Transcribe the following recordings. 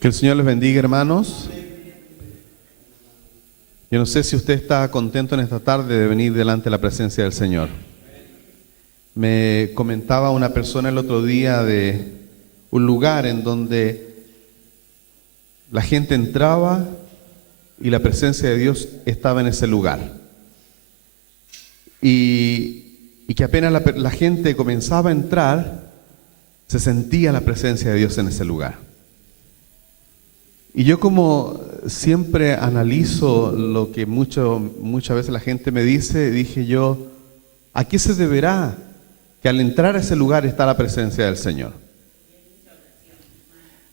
Que el Señor les bendiga, hermanos. Yo no sé si usted está contento en esta tarde de venir delante de la presencia del Señor. Me comentaba una persona el otro día de un lugar en donde la gente entraba y la presencia de Dios estaba en ese lugar. Y que apenas la gente comenzaba a entrar, se sentía la presencia de Dios en ese lugar. Y yo, como siempre analizo lo que muchas veces la gente me dice, dije yo, ¿a qué se deberá que al entrar a ese lugar está la presencia del Señor?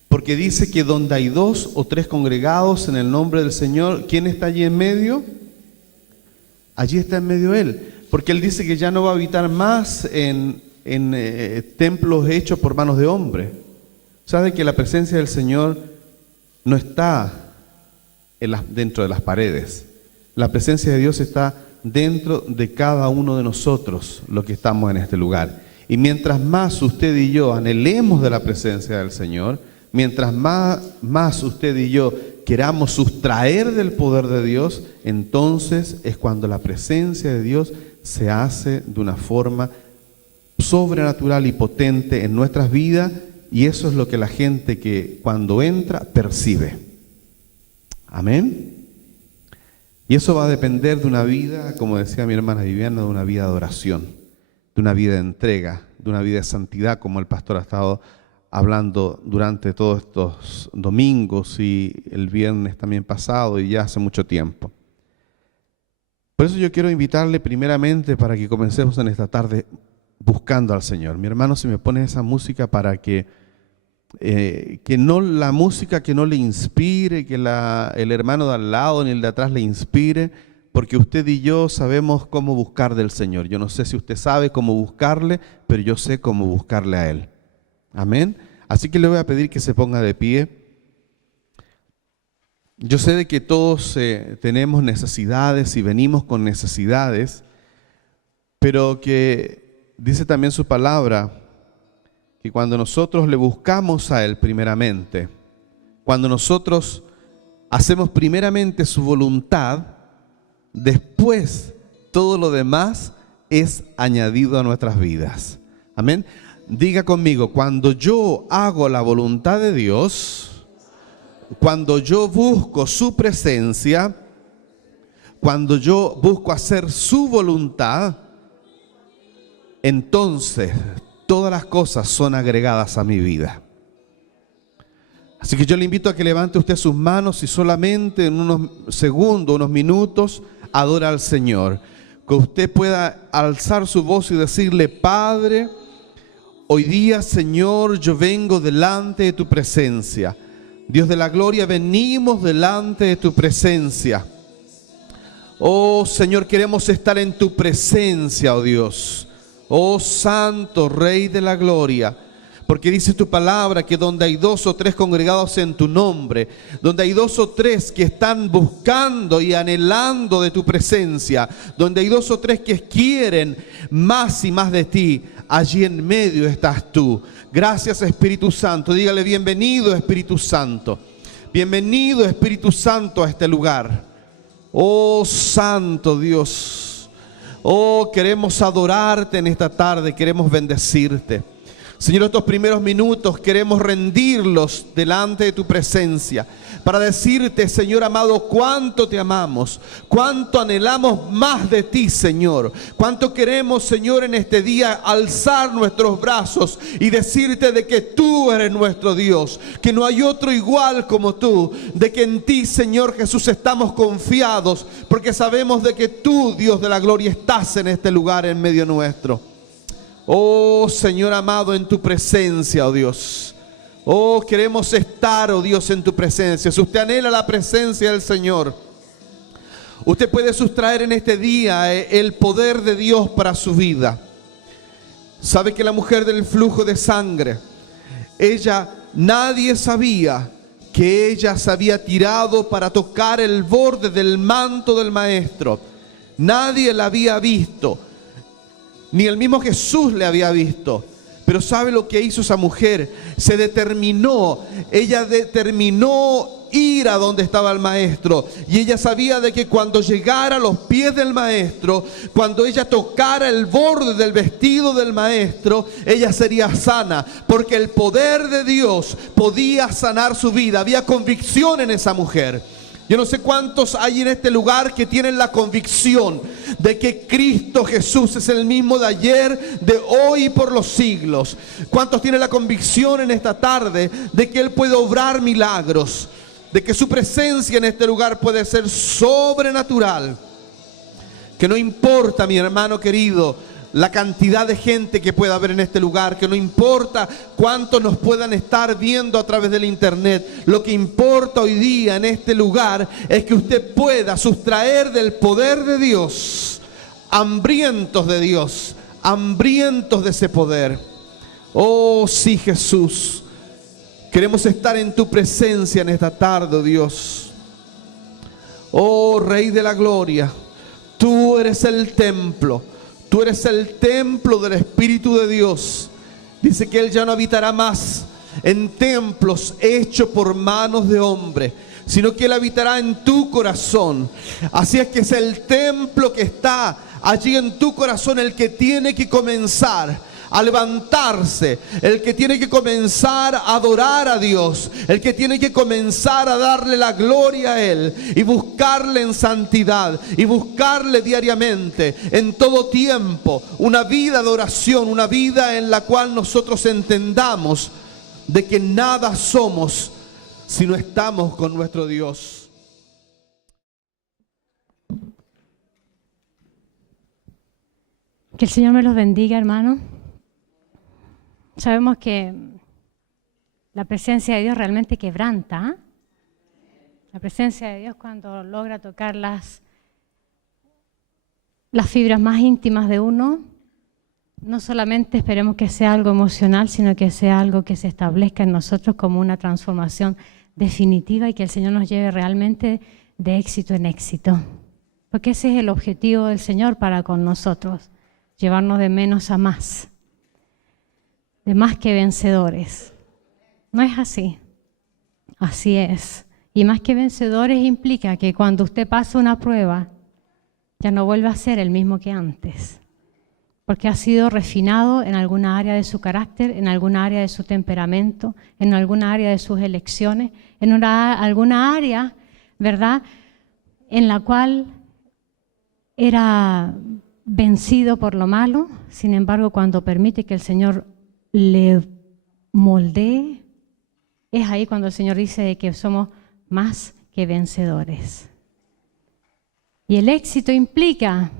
Porque dice que donde hay 2 o 3 congregados en el nombre del Señor, ¿quién está allí en medio? Allí está en medio Él. Porque Él dice que ya no va a habitar más en templos hechos por manos de hombre. ¿Sabe que la presencia del Señor no está dentro de las paredes? La presencia de Dios está dentro de cada uno de nosotros, los que estamos en este lugar. Y mientras más usted y yo anhelemos de la presencia del Señor, mientras más usted y yo queramos sustraer del poder de Dios, entonces es cuando la presencia de Dios se hace de una forma sobrenatural y potente en nuestras vidas. Y eso es lo que la gente que cuando entra percibe. Amén. Y eso va a depender de una vida, como decía mi hermana Viviana, de una vida de oración, de una vida de entrega, de una vida de santidad, como el pastor ha estado hablando durante todos estos domingos y el viernes también pasado y ya hace mucho tiempo. Por eso yo quiero invitarle primeramente para que comencemos en esta tarde buscando al Señor. Mi hermano, si me pone esa música para que no la música que no le inspire, que el hermano de al lado ni el de atrás le inspire, porque usted y yo sabemos cómo buscar del Señor. Yo no sé si usted sabe cómo buscarle, pero yo sé cómo buscarle a Él. Amén. Así que le voy a pedir que se ponga de pie. Yo sé de que todos tenemos necesidades y venimos con necesidades, pero que dice también su palabra que cuando nosotros le buscamos a Él primeramente, cuando nosotros hacemos primeramente su voluntad, después todo lo demás es añadido a nuestras vidas. Amén. Diga conmigo, cuando yo hago la voluntad de Dios, cuando yo busco su presencia, cuando yo busco hacer su voluntad, entonces todas las cosas son agregadas a mi vida. Así que yo le invito a que levante usted sus manos y solamente en unos segundos, unos minutos, adora al Señor. Que usted pueda alzar su voz y decirle: Padre, hoy día, Señor, yo vengo delante de tu presencia. Dios de la gloria, venimos delante de tu presencia. Oh Señor, queremos estar en tu presencia, oh Dios. Oh Santo Rey de la gloria, porque dice tu palabra que donde hay 2 o 3 congregados en tu nombre, donde hay 2 o 3 que están buscando y anhelando de tu presencia, donde hay 2 o 3 que quieren más y más de ti, allí en medio estás tú. Gracias, Espíritu Santo. Dígale: bienvenido, Espíritu Santo. Bienvenido, Espíritu Santo, a este lugar. Oh Santo Dios. Oh, queremos adorarte en esta tarde, queremos bendecirte. Señor, estos primeros minutos queremos rendirlos delante de tu presencia para decirte, Señor amado, cuánto te amamos, cuánto anhelamos más de ti, Señor. Cuánto queremos, Señor, en este día alzar nuestros brazos y decirte de que tú eres nuestro Dios, que no hay otro igual como tú, de que en ti, Señor Jesús, estamos confiados, porque sabemos de que tú, Dios de la gloria, estás en este lugar en medio nuestro. Oh Señor amado, en tu presencia, oh Dios. Oh, queremos estar, oh Dios, en tu presencia. Si usted anhela la presencia del Señor, usted puede sustraer en este día el poder de Dios para su vida. Sabe que la mujer del flujo de sangre, nadie sabía que ella se había tirado para tocar el borde del manto del Maestro. Nadie la había visto, ni el mismo Jesús le había visto. Pero ¿sabe lo que hizo esa mujer? Ella determinó ir a donde estaba el maestro. Y ella sabía de que cuando llegara a los pies del maestro, cuando ella tocara el borde del vestido del maestro, ella sería sana. Porque el poder de Dios podía sanar su vida. Había convicción en esa mujer. Yo no sé cuántos hay en este lugar que tienen la convicción de que Cristo Jesús es el mismo de ayer, de hoy y por los siglos. ¿Cuántos tienen la convicción en esta tarde de que Él puede obrar milagros? De que su presencia en este lugar puede ser sobrenatural. Que no importa, mi hermano querido, la cantidad de gente que pueda haber en este lugar, que no importa cuántos nos puedan estar viendo a través del internet. Lo que importa hoy día en este lugar es que usted pueda sustraer del poder de Dios, hambrientos de Dios, hambrientos de ese poder. Oh sí, Jesús, queremos estar en tu presencia en esta tarde, oh Dios. Oh Rey de la Gloria, tú eres el templo. Tú eres el templo del Espíritu de Dios. Dice que Él ya no habitará más en templos hechos por manos de hombre, sino que Él habitará en tu corazón. Así es que es el templo que está allí en tu corazón el que tiene que comenzar a levantarse, el que tiene que comenzar a adorar a Dios, el que tiene que comenzar a darle la gloria a Él y buscarle en santidad y buscarle diariamente, en todo tiempo, una vida de oración, una vida en la cual nosotros entendamos de que nada somos si no estamos con nuestro Dios. Que el Señor me los bendiga, hermano. Sabemos que la presencia de Dios realmente quebranta. La presencia de Dios cuando logra tocar las fibras más íntimas de uno, no solamente esperemos que sea algo emocional, sino que sea algo que se establezca en nosotros como una transformación definitiva y que el Señor nos lleve realmente de éxito en éxito. Porque ese es el objetivo del Señor para con nosotros, llevarnos de menos a más. De más que vencedores. No es así. Así es. Y más que vencedores implica que cuando usted pasa una prueba, ya no vuelve a ser el mismo que antes. Porque ha sido refinado en alguna área de su carácter, en alguna área de su temperamento, en alguna área de sus elecciones, en alguna área, ¿verdad?, en la cual era vencido por lo malo. Sin embargo, cuando permite que el Señor le moldee, es ahí cuando el Señor dice que somos más que vencedores. Y el éxito implica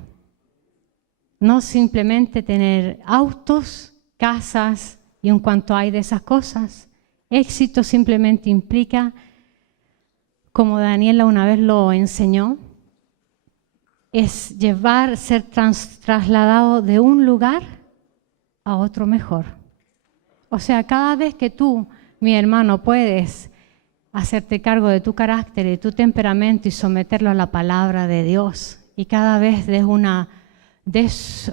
no simplemente tener autos, casas y un cuanto hay de esas cosas. Éxito simplemente implica, como Daniela una vez lo enseñó, es ser trasladado de un lugar a otro mejor. O sea, cada vez que tú, mi hermano, puedes hacerte cargo de tu carácter, de tu temperamento y someterlo a la palabra de Dios, y cada vez des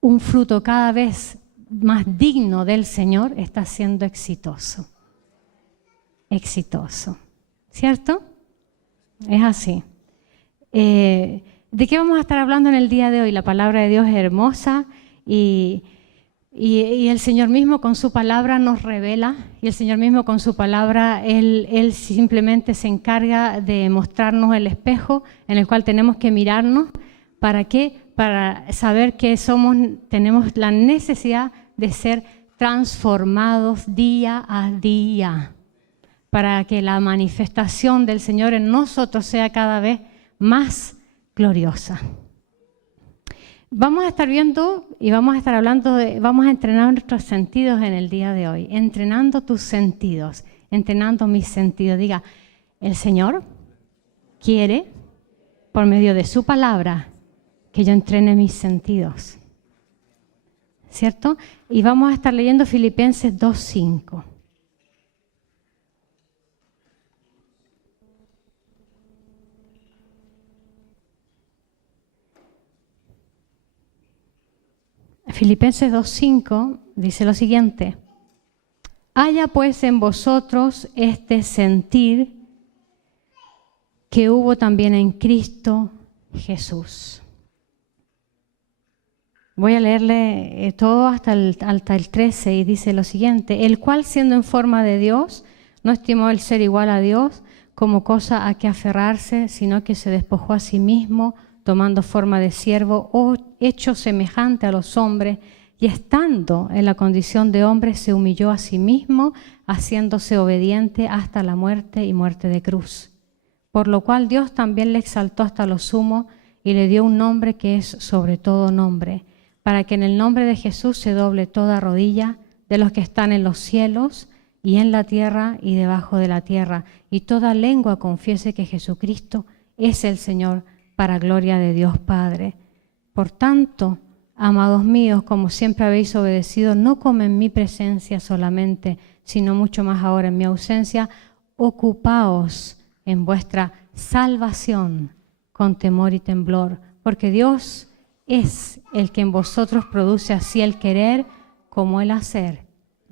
un fruto cada vez más digno del Señor, estás siendo exitoso. Exitoso. ¿Cierto? Es así. ¿De qué vamos a estar hablando en el día de hoy? La palabra de Dios es hermosa y el Señor mismo con su palabra nos revela, y el Señor mismo con su palabra, Él simplemente se encarga de mostrarnos el espejo en el cual tenemos que mirarnos. ¿Para qué? Para saber que tenemos la necesidad de ser transformados día a día, para que la manifestación del Señor en nosotros sea cada vez más gloriosa. Vamos a estar viendo y vamos a estar hablando vamos a entrenar nuestros sentidos en el día de hoy. Entrenando tus sentidos, entrenando mis sentidos. Diga, el Señor quiere, por medio de su palabra, que yo entrene mis sentidos. ¿Cierto? Y vamos a estar leyendo Filipenses 2:5. Filipenses 2:5 dice lo siguiente: haya pues en vosotros este sentir que hubo también en Cristo Jesús. Voy a leerle todo hasta el 13 y dice lo siguiente: el cual siendo en forma de Dios, no estimó el ser igual a Dios como cosa a que aferrarse, sino que se despojó a sí mismo, tomando forma de siervo o hecho semejante a los hombres, y estando en la condición de hombre se humilló a sí mismo, haciéndose obediente hasta la muerte y muerte de cruz. Por lo cual Dios también le exaltó hasta lo sumo y le dio un nombre que es sobre todo nombre, para que en el nombre de Jesús se doble toda rodilla de los que están en los cielos y en la tierra y debajo de la tierra, y toda lengua confiese que Jesucristo es el Señor, para gloria de Dios Padre. Por tanto, amados míos, como siempre habéis obedecido, no como en mi presencia solamente, sino mucho más ahora en mi ausencia, ocupaos en vuestra salvación con temor y temblor, porque Dios es el que en vosotros produce así el querer como el hacer,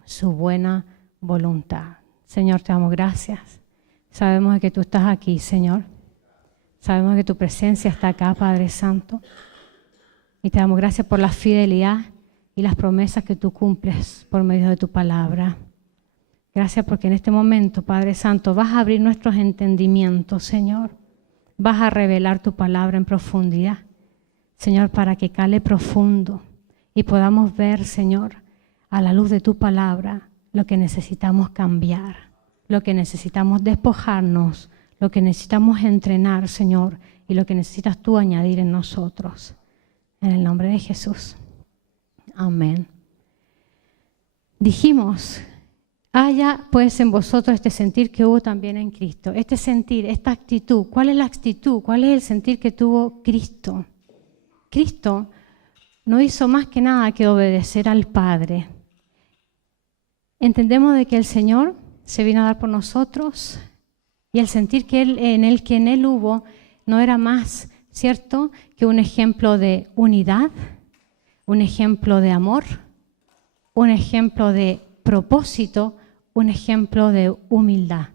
su buena voluntad. Señor, te damos gracias. Sabemos que tú estás aquí, Señor. Sabemos que tu presencia está acá, Padre Santo. Y te damos gracias por la fidelidad y las promesas que tú cumples por medio de tu palabra. Gracias porque en este momento, Padre Santo, vas a abrir nuestros entendimientos, Señor. Vas a revelar tu palabra en profundidad, Señor, para que cale profundo y podamos ver, Señor, a la luz de tu palabra, lo que necesitamos cambiar, lo que necesitamos despojarnos, lo que necesitamos entrenar, Señor, y lo que necesitas tú añadir en nosotros. En el nombre de Jesús. Amén. Dijimos, haya pues en vosotros este sentir que hubo también en Cristo. Este sentir, esta actitud. ¿Cuál es la actitud? ¿Cuál es el sentir que tuvo Cristo? Cristo no hizo más que nada que obedecer al Padre. Entendemos de que el Señor se vino a dar por nosotros y el sentir que en él hubo no era más, ¿cierto?, que un ejemplo de unidad, un ejemplo de amor, un ejemplo de propósito, un ejemplo de humildad.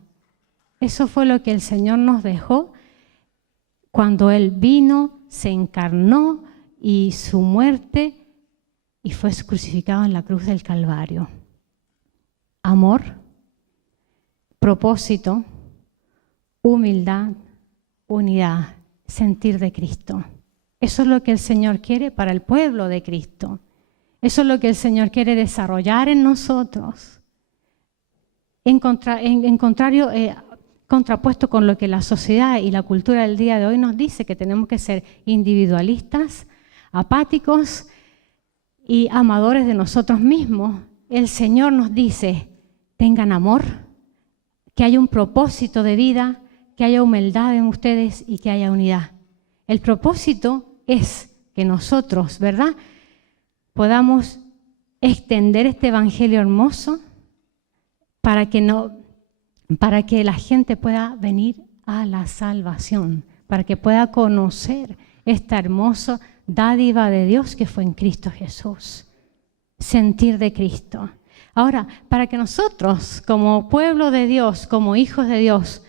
Eso fue lo que el Señor nos dejó cuando Él vino, se encarnó y su muerte y fue crucificado en la cruz del Calvario. Amor, propósito, humildad, unidad, sentir de Cristo. Eso es lo que el Señor quiere para el pueblo de Cristo. Eso es lo que el Señor quiere desarrollar en nosotros. Contrapuesto con lo que la sociedad y la cultura del día de hoy nos dice, que tenemos que ser individualistas, apáticos y amadores de nosotros mismos. El Señor nos dice, tengan amor, que haya un propósito de vida, que haya humildad en ustedes y que haya unidad. El propósito es que nosotros, ¿verdad?, podamos extender este evangelio hermoso para que la gente pueda venir a la salvación, para que pueda conocer esta hermosa dádiva de Dios que fue en Cristo Jesús. Sentir de Cristo. Ahora, para que nosotros, como pueblo de Dios, como hijos de Dios,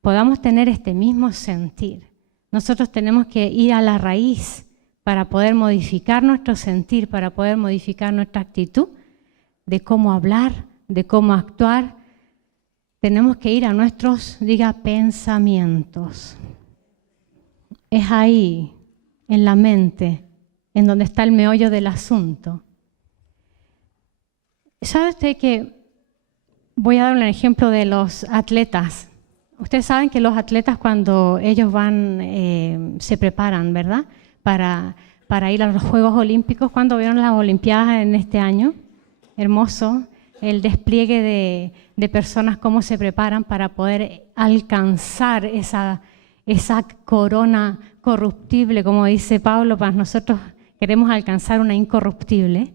podamos tener este mismo sentir, nosotros tenemos que ir a la raíz para poder modificar nuestro sentir, para poder modificar nuestra actitud, de cómo hablar, de cómo actuar. Tenemos que ir a nuestros, pensamientos. Es ahí, en la mente, en donde está el meollo del asunto. ¿Sabe usted que voy a dar un ejemplo de los atletas? Ustedes saben que los atletas cuando ellos van, se preparan, ¿verdad?, para ir a los Juegos Olímpicos. ¿Cuándo vieron las Olimpiadas en este año? Hermoso el despliegue de personas, cómo se preparan para poder alcanzar esa corona corruptible, como dice Pablo, para nosotros queremos alcanzar una incorruptible.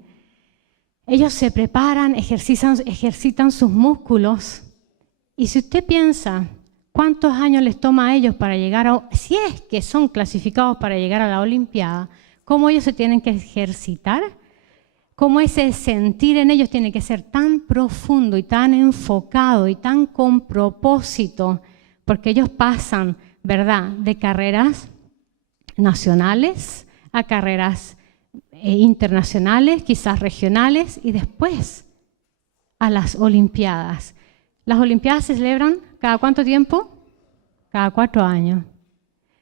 Ellos se preparan, ejercitan sus músculos, y si usted piensa cuántos años les toma a ellos para llegar si es que son clasificados para llegar a la Olimpiada, cómo ellos se tienen que ejercitar cómo ese sentir en ellos tiene que ser tan profundo y tan enfocado y tan con propósito, porque ellos pasan, ¿verdad?, de carreras nacionales a carreras internacionales, quizás regionales, y después a las Olimpiadas. Las Olimpiadas se celebran ¿cada cuánto tiempo? Cada 4 años.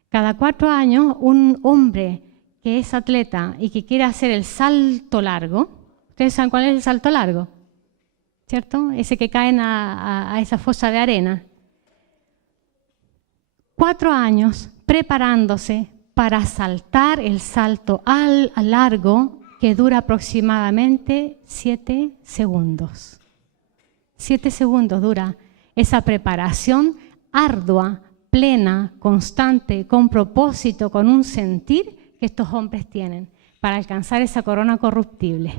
Cada 4 años un hombre que es atleta y que quiere hacer el salto largo, ¿ustedes saben cuál es el salto largo? ¿Cierto? Ese que caen a esa fosa de arena. 4 años preparándose para saltar el salto al largo que dura aproximadamente 7 segundos. 7 segundos dura esa preparación ardua, plena, constante, con propósito, con un sentir que estos hombres tienen para alcanzar esa corona corruptible.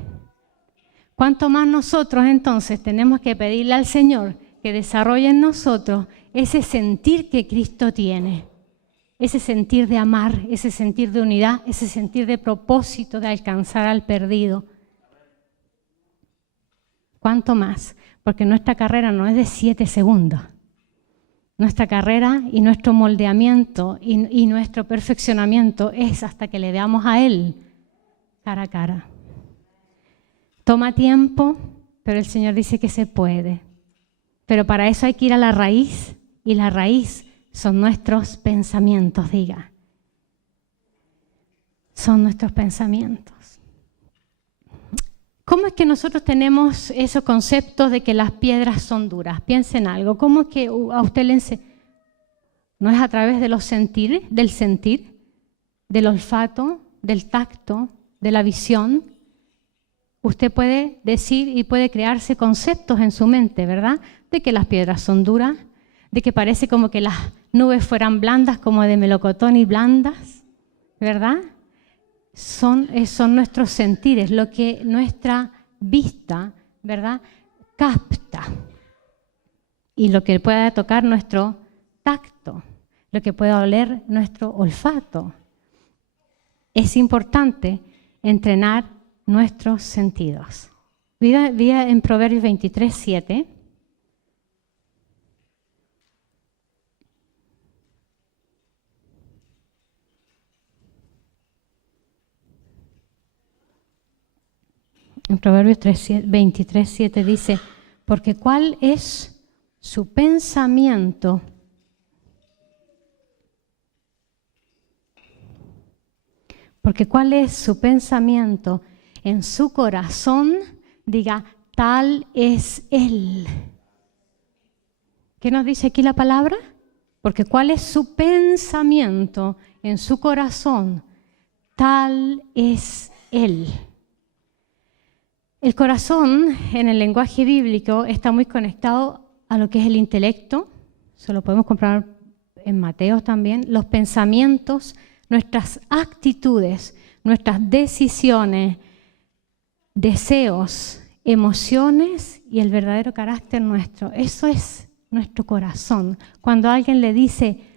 ¿Cuánto más nosotros entonces tenemos que pedirle al Señor que desarrolle en nosotros ese sentir que Cristo tiene? Ese sentir de amar, ese sentir de unidad, ese sentir de propósito de alcanzar al perdido. ¿Cuánto más? Porque nuestra carrera no es de 7 segundos. Nuestra carrera y nuestro moldeamiento y nuestro perfeccionamiento es hasta que le veamos a Él cara a cara. Toma tiempo, pero el Señor dice que se puede. Pero para eso hay que ir a la raíz, y la raíz son nuestros pensamientos, diga. Son nuestros pensamientos. ¿Cómo es que nosotros tenemos esos conceptos de que las piedras son duras? Piensen algo. ¿Cómo es que a usted le enseña? ¿No es a través de los sentir, del sentir, del olfato, del tacto, de la visión? Usted puede decir y puede crearse conceptos en su mente, ¿verdad? De que las piedras son duras, de que parece como que las nubes fueran blandas, como de melocotón y blandas, ¿verdad? Son nuestros sentires, lo que nuestra vista, ¿verdad?, capta. Y lo que pueda tocar nuestro tacto, lo que pueda oler nuestro olfato. Es importante entrenar nuestros sentidos. Viva en Proverbios 23:7. En Proverbios 23:7 dice, porque ¿cuál es su pensamiento? Porque ¿cuál es su pensamiento en su corazón? Diga, tal es Él. ¿Qué nos dice aquí la palabra? Porque ¿cuál es su pensamiento en su corazón? Tal es Él. El corazón, en el lenguaje bíblico, está muy conectado a lo que es el intelecto. Eso lo podemos comprar en Mateo también. Los pensamientos, nuestras actitudes, nuestras decisiones, deseos, emociones y el verdadero carácter nuestro. Eso es nuestro corazón. Cuando alguien le dice,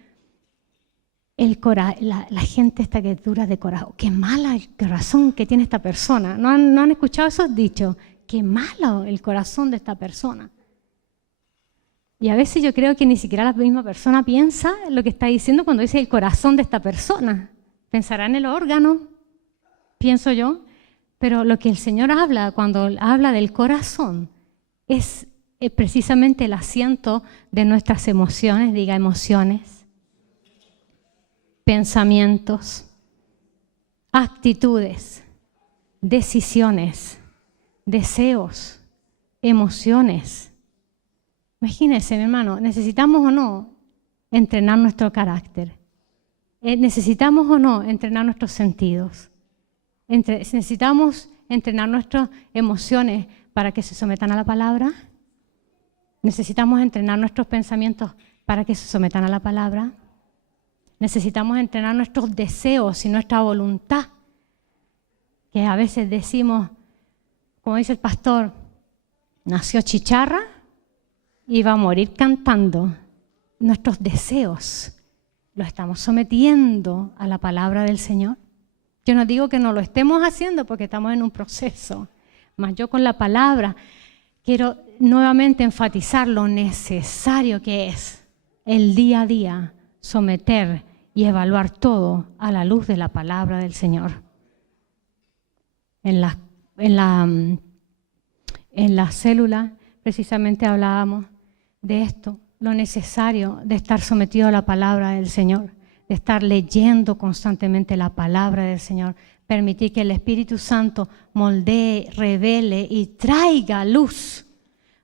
la gente está que dura de corazón, qué mala el corazón que tiene esta persona. ¿No han escuchado esos dichos? Qué malo el corazón de esta persona. Y a veces yo creo que ni siquiera la misma persona piensa lo que está diciendo cuando dice el corazón de esta persona. Pensará en el órgano, pienso yo. Pero lo que el Señor habla cuando habla del corazón es precisamente el asiento de nuestras emociones, diga emociones, pensamientos, actitudes, decisiones, deseos, emociones. Imagínense, mi hermano, ¿necesitamos o no entrenar nuestro carácter? ¿Necesitamos o no entrenar nuestros sentidos? ¿Necesitamos entrenar nuestras emociones para que se sometan a la palabra? ¿Necesitamos entrenar nuestros pensamientos para que se sometan a la palabra? Necesitamos entrenar nuestros deseos y nuestra voluntad, que a veces decimos, como dice el pastor, nació chicharra y va a morir cantando. Nuestros deseos los estamos sometiendo a la palabra del Señor. Yo no digo que no lo estemos haciendo porque estamos en un proceso, Mas yo con la palabra quiero nuevamente enfatizar lo necesario que es el día a día someter y evaluar todo a la luz de la palabra del Señor. En la célula precisamente hablábamos de esto, lo necesario de estar sometido a la palabra del Señor, de estar leyendo constantemente la palabra del Señor, permitir que el Espíritu Santo moldee, revele y traiga luz.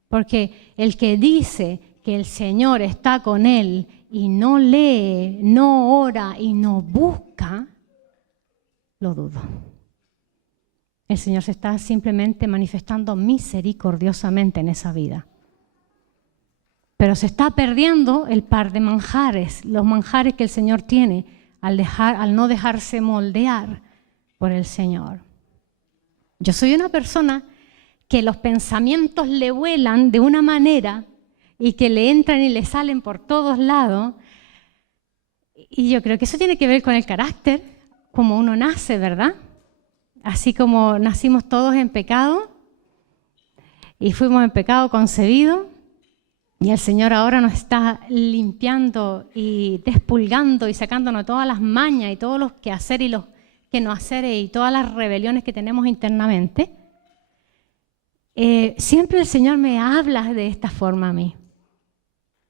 Porque el que dice que el Señor está con él y no lee, no ora y no busca, lo dudo. El Señor se está simplemente manifestando misericordiosamente en esa vida. Pero se está perdiendo el par de manjares, los manjares que el Señor tiene al no dejarse moldear por el Señor. Yo soy una persona que los pensamientos le vuelan de una manera y que le entran y le salen por todos lados. Y yo creo que eso tiene que ver con el carácter, como uno nace, ¿verdad? Así como nacimos todos en pecado y fuimos en pecado concebidos, y el Señor ahora nos está limpiando y despulgando y sacándonos todas las mañas y todos los quehaceres y los que no haceres y todas las rebeliones que tenemos internamente. Siempre el Señor me habla de esta forma a mí.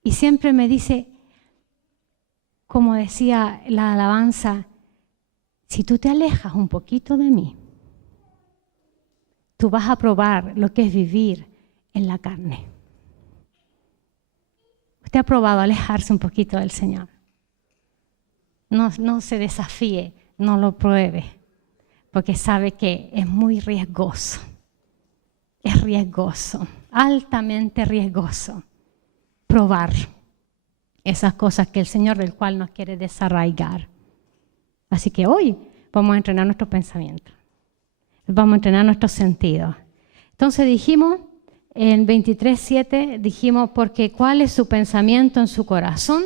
Y siempre me dice, como decía la alabanza, si tú te alejas un poquito de mí, tú vas a probar lo que es vivir en la carne. ¿Usted ha probado alejarse un poquito del Señor? No se desafíe, no lo pruebe, porque sabe que es muy riesgoso. Es riesgoso, altamente riesgoso, probar esas cosas que el Señor del cual nos quiere desarraigar. Así que hoy vamos a entrenar nuestros pensamientos, vamos a entrenar nuestros sentidos. Entonces dijimos, en 23:7 dijimos, porque cuál es su pensamiento en su corazón,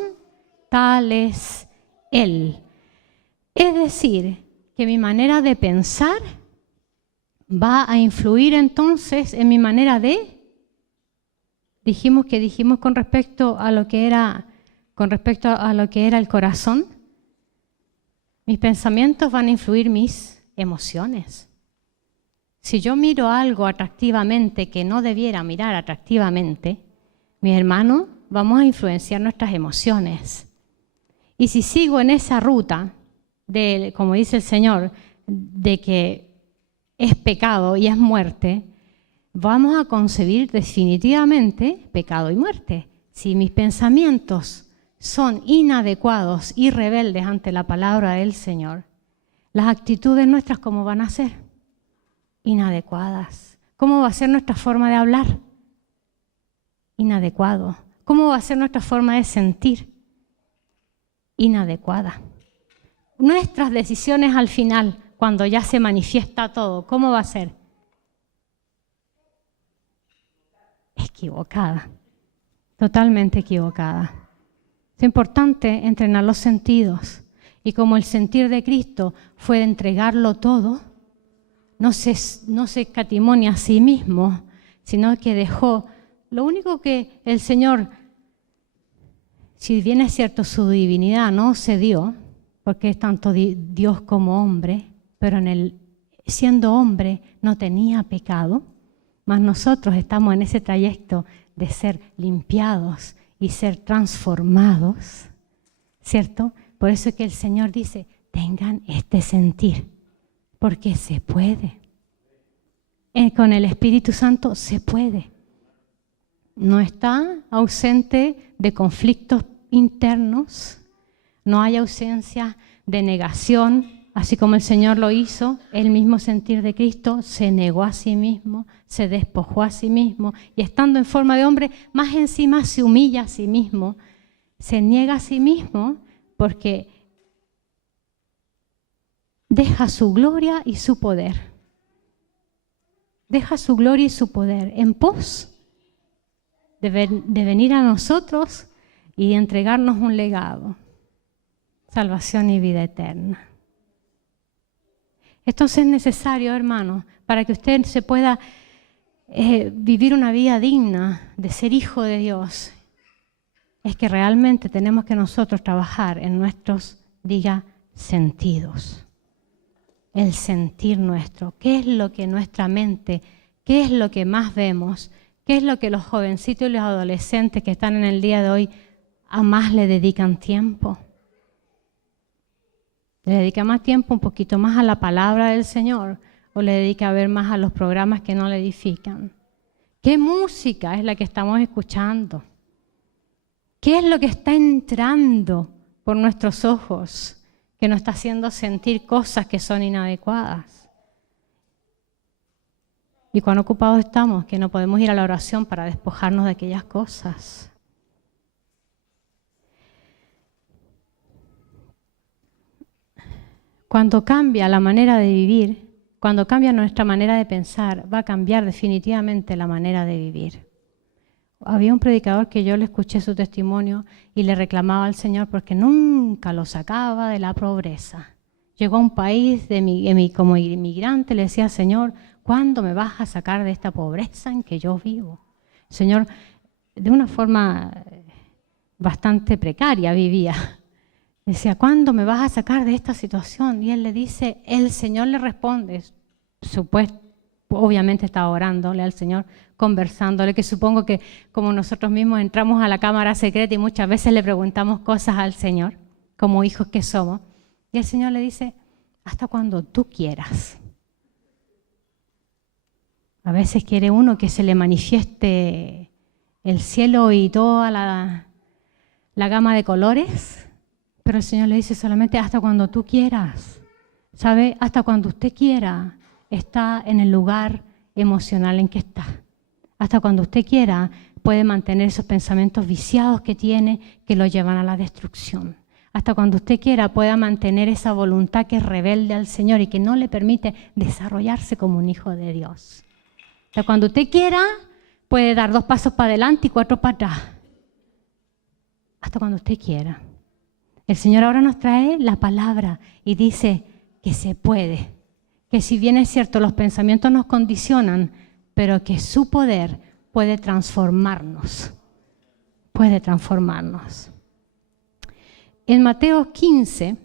tal es Él. Es decir, que mi manera de pensar va a influir entonces en mi manera de. Dijimos con respecto a lo que era el corazón. Mis pensamientos van a influir mis emociones. Si yo miro algo atractivamente que no debiera mirar atractivamente, mis hermanos, vamos a influenciar nuestras emociones. Y si sigo en esa ruta de, como dice el Señor, de que es pecado y es muerte, vamos a concebir definitivamente pecado y muerte. Si mis pensamientos son inadecuados y rebeldes ante la palabra del Señor, las actitudes nuestras, ¿cómo van a ser? Inadecuadas. ¿Cómo va a ser nuestra forma de hablar? Inadecuado. ¿Cómo va a ser nuestra forma de sentir? Inadecuada. Nuestras decisiones al final, cuando ya se manifiesta todo, ¿cómo va a ser? Equivocada. Totalmente equivocada. Es importante entrenar los sentidos. Y como el sentir de Cristo fue de entregarlo todo, no se escatimó ni a sí mismo, sino que dejó. Lo único que el Señor, si bien es cierto su divinidad no cedió, porque es tanto Dios como hombre, pero siendo hombre no tenía pecado, mas nosotros estamos en ese trayecto de ser limpiados y ser transformados, ¿cierto? Por eso es que el Señor dice, tengan este sentir. Porque se puede. Con el Espíritu Santo se puede. No está ausente de conflictos internos, no hay ausencia de negación, así como el Señor lo hizo, el mismo sentir de Cristo, se negó a sí mismo, se despojó a sí mismo, y estando en forma de hombre, más encima se humilla a sí mismo, se niega a sí mismo, porque deja su gloria y su poder. Deja su gloria y su poder en pos de venir a nosotros y entregarnos un legado, salvación y vida eterna. Esto es necesario, hermanos, para que usted se pueda vivir una vida digna de ser hijo de Dios, es que realmente tenemos que nosotros trabajar en nuestros, sentidos. El sentir nuestro. ¿Qué es lo que nuestra mente, qué es lo que más vemos? ¿Qué es lo que los jovencitos y los adolescentes que están en el día de hoy a más le dedican tiempo? ¿Le dedica más tiempo, un poquito más a la palabra del Señor? ¿O le dedica a ver más a los programas que no le edifican? ¿Qué música es la que estamos escuchando? ¿Qué es lo que está entrando por nuestros ojos que nos está haciendo sentir cosas que son inadecuadas? Y cuán ocupados estamos que no podemos ir a la oración para despojarnos de aquellas cosas. Cuando cambia la manera de vivir, cuando cambia nuestra manera de pensar, va a cambiar definitivamente la manera de vivir. Había un predicador que yo le escuché su testimonio y le reclamaba al Señor porque nunca lo sacaba de la pobreza. Llegó a un país como inmigrante, le decía, Señor, ¿cuándo me vas a sacar de esta pobreza en que yo vivo? Señor, de una forma bastante precaria vivía. Decía, ¿cuándo me vas a sacar de esta situación? Y él le dice, el Señor le responde, obviamente estaba orándole al Señor, conversándole, que supongo que como nosotros mismos entramos a la cámara secreta y muchas veces le preguntamos cosas al Señor, como hijos que somos, y el Señor le dice, hasta cuando tú quieras. A veces quiere uno que se le manifieste el cielo y toda la gama de colores, pero el Señor le dice solamente hasta cuando tú quieras, ¿sabe? Hasta cuando usted quiera, está en el lugar emocional en que está. Hasta cuando usted quiera, puede mantener esos pensamientos viciados que tiene que lo llevan a la destrucción. Hasta cuando usted quiera, pueda mantener esa voluntad que es rebelde al Señor y que no le permite desarrollarse como un hijo de Dios. Hasta cuando usted quiera, puede dar 2 pasos para adelante y 4 para atrás. Hasta cuando usted quiera. El Señor ahora nos trae la palabra y dice que se puede. Que si bien es cierto, los pensamientos nos condicionan, pero que su poder puede transformarnos. Puede transformarnos. En Mateo 15,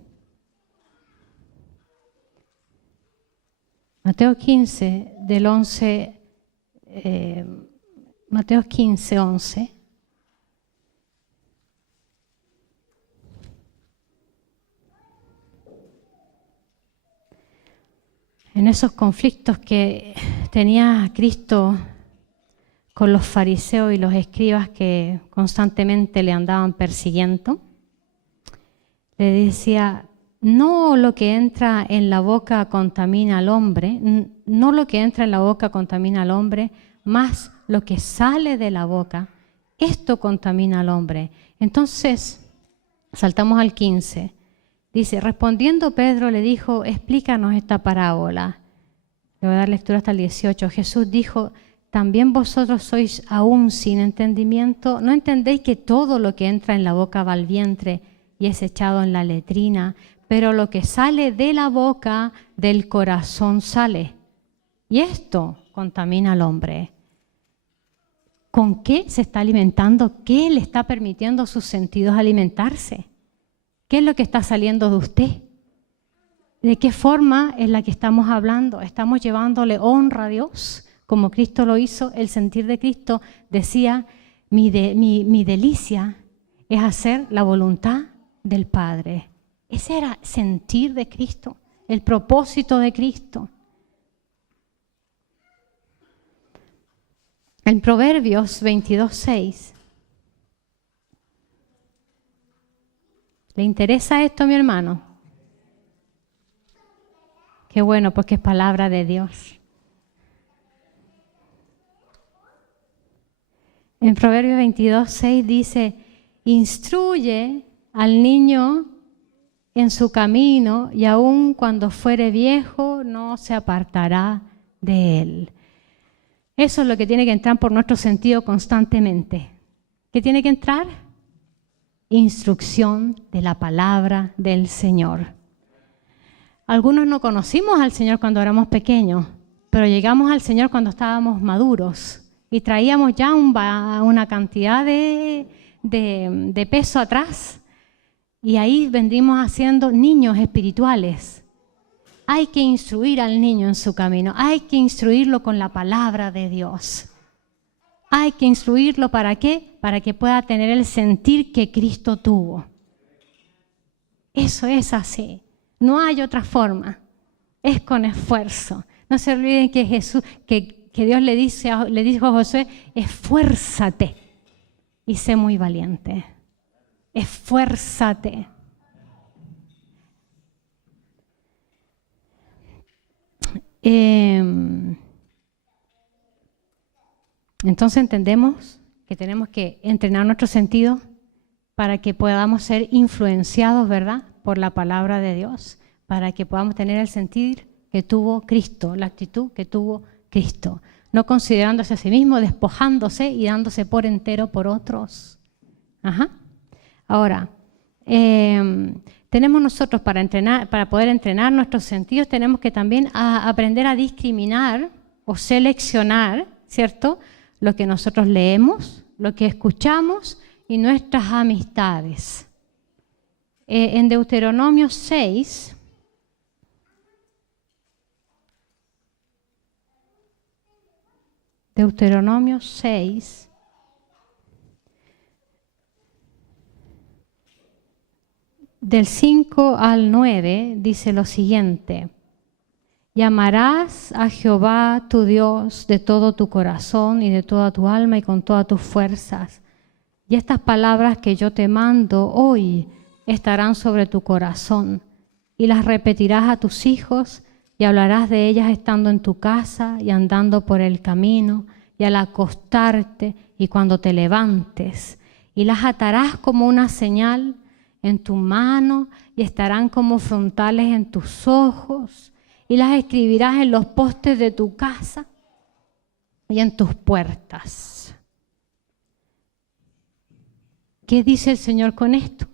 del 11, Mateo 15, 11. En esos conflictos que tenía Cristo con los fariseos y los escribas que constantemente le andaban persiguiendo, le decía, no lo que entra en la boca contamina al hombre, no lo que entra en la boca contamina al hombre, más lo que sale de la boca, esto contamina al hombre. Entonces, saltamos al 15. Dice, respondiendo Pedro le dijo, explícanos esta parábola. Le voy a dar lectura hasta el 18. Jesús dijo, ¿también vosotros sois aún sin entendimiento? ¿No entendéis que todo lo que entra en la boca va al vientre y es echado en la letrina? Pero lo que sale de la boca, del corazón sale. Y esto contamina al hombre. ¿Con qué se está alimentando? ¿Qué le está permitiendo a sus sentidos alimentarse? ¿Qué es lo que está saliendo de usted? ¿De qué forma es la que estamos hablando? ¿Estamos llevándole honra a Dios? Como Cristo lo hizo, el sentir de Cristo decía, mi delicia es hacer la voluntad del Padre. Ese era sentir de Cristo, el propósito de Cristo. En Proverbios 22:6. ¿Le interesa esto, mi hermano? Qué bueno, porque es palabra de Dios. En Proverbios 22:6 dice, instruye al niño en su camino y aun cuando fuere viejo no se apartará de él. Eso es lo que tiene que entrar por nuestro sentido constantemente. ¿Qué tiene que entrar? Instrucción de la palabra del Señor. Algunos no conocimos al Señor cuando éramos pequeños, pero llegamos al Señor cuando estábamos maduros y traíamos ya una cantidad de peso atrás. Y ahí vendimos haciendo niños espirituales. Hay que instruir al niño en su camino. Hay que instruirlo con la palabra de Dios. Hay que instruirlo ¿para qué? Para que pueda tener el sentir que Cristo tuvo. Eso es así. No hay otra forma. Es con esfuerzo. No se olviden que Dios le dijo a Josué, esfuérzate y sé muy valiente. Esfuérzate. Entonces entendemos que tenemos que entrenar nuestros sentidos para que podamos ser influenciados, ¿verdad?, por la palabra de Dios, para que podamos tener el sentir que tuvo Cristo, la actitud que tuvo Cristo, no considerándose a sí mismo, despojándose y dándose por entero por otros. Ajá. Ahora, tenemos nosotros para poder entrenar nuestros sentidos, tenemos que también aprender a discriminar o seleccionar, ¿cierto?, lo que nosotros leemos, lo que escuchamos y nuestras amistades. En Deuteronomio 6, del 5 al 9, dice lo siguiente: y amarás a Jehová tu Dios de todo tu corazón y de toda tu alma y con todas tus fuerzas. Y estas palabras que yo te mando hoy estarán sobre tu corazón, y las repetirás a tus hijos, y hablarás de ellas estando en tu casa y andando por el camino, y al acostarte y cuando te levantes, y las atarás como una señal en tu mano, y estarán como frontales en tus ojos, y las escribirás en los postes de tu casa y en tus puertas. ¿Qué dice el Señor con esto?